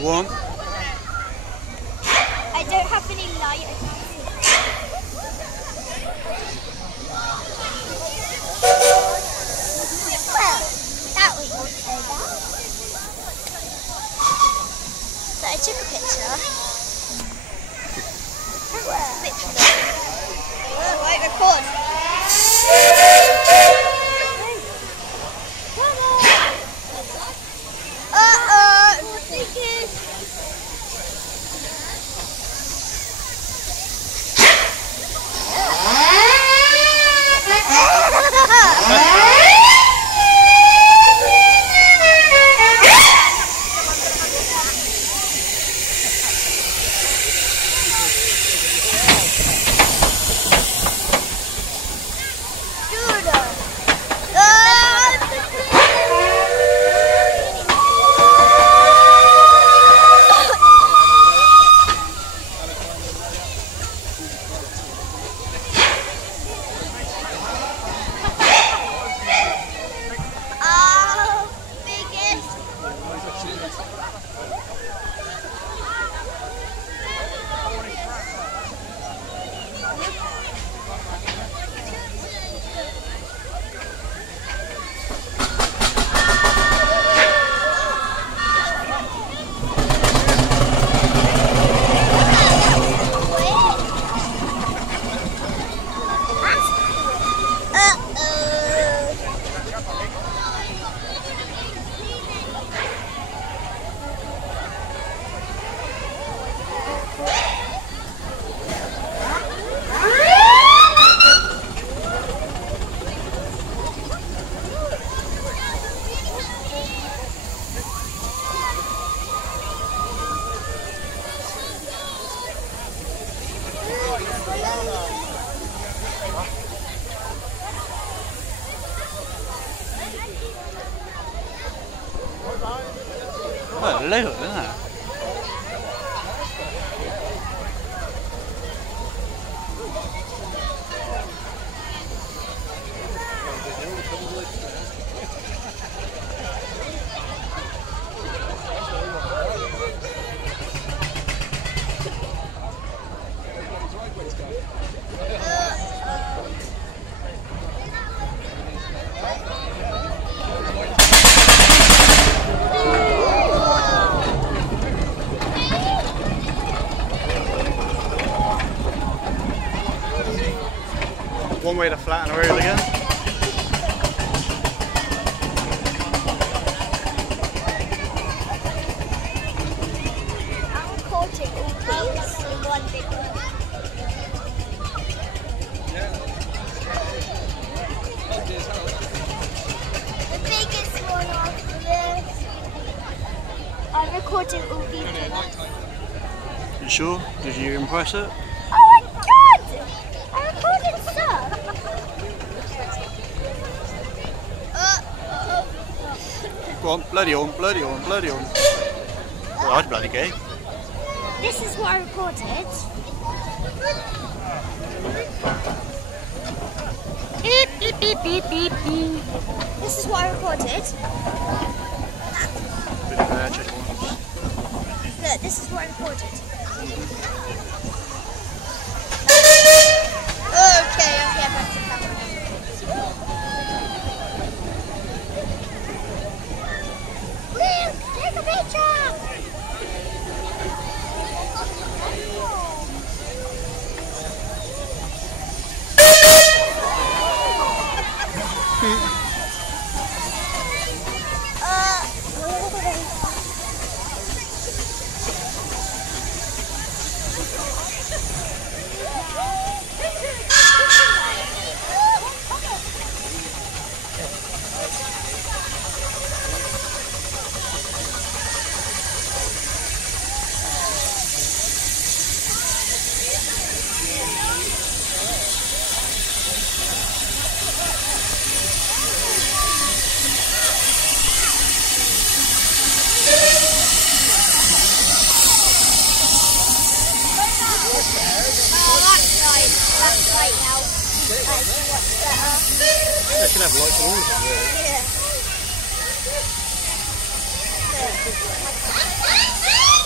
you want? I don't have any light. Well, that was not so bad. So I took a picture. Well, right, record. Lấy hưởng hả? One way to flatten a wheel again. I'm recording all these in one video. The biggest one after this. I'm recording all these. You sure? Did you impress it? Oh my god! I recorded stuff. Go on, bloody on, bloody on, bloody on. Well, I'd bloody gay. This is what I recorded. Beep, beep, beep, beep, beep, beep. This is what I recorded. Look, this is what I recorded. Okay, back to the camera. Will, take a picture! That's right now. That's what's better. They can have lights on all of them, Yeah.